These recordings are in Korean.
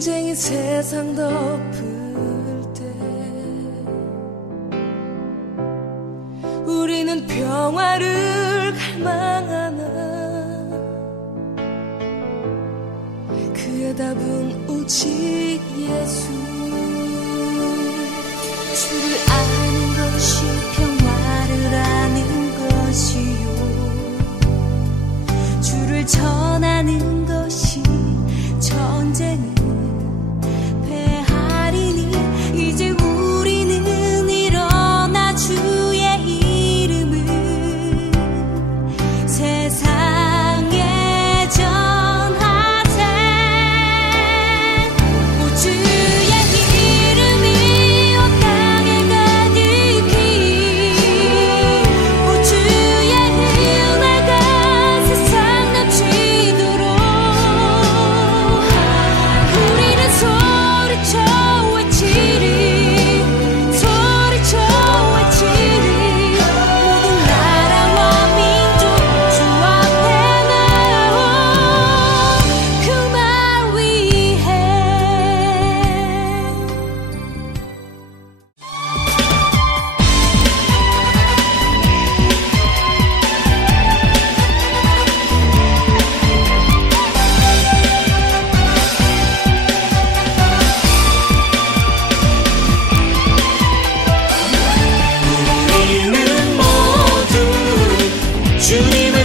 전쟁이 세상 덮을 때 우리는 평화를 갈망하나? 그의 답은 오직 예수. 주를 아는 것이 평화를 아는 것이요. 주를 전하는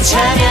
괜찮아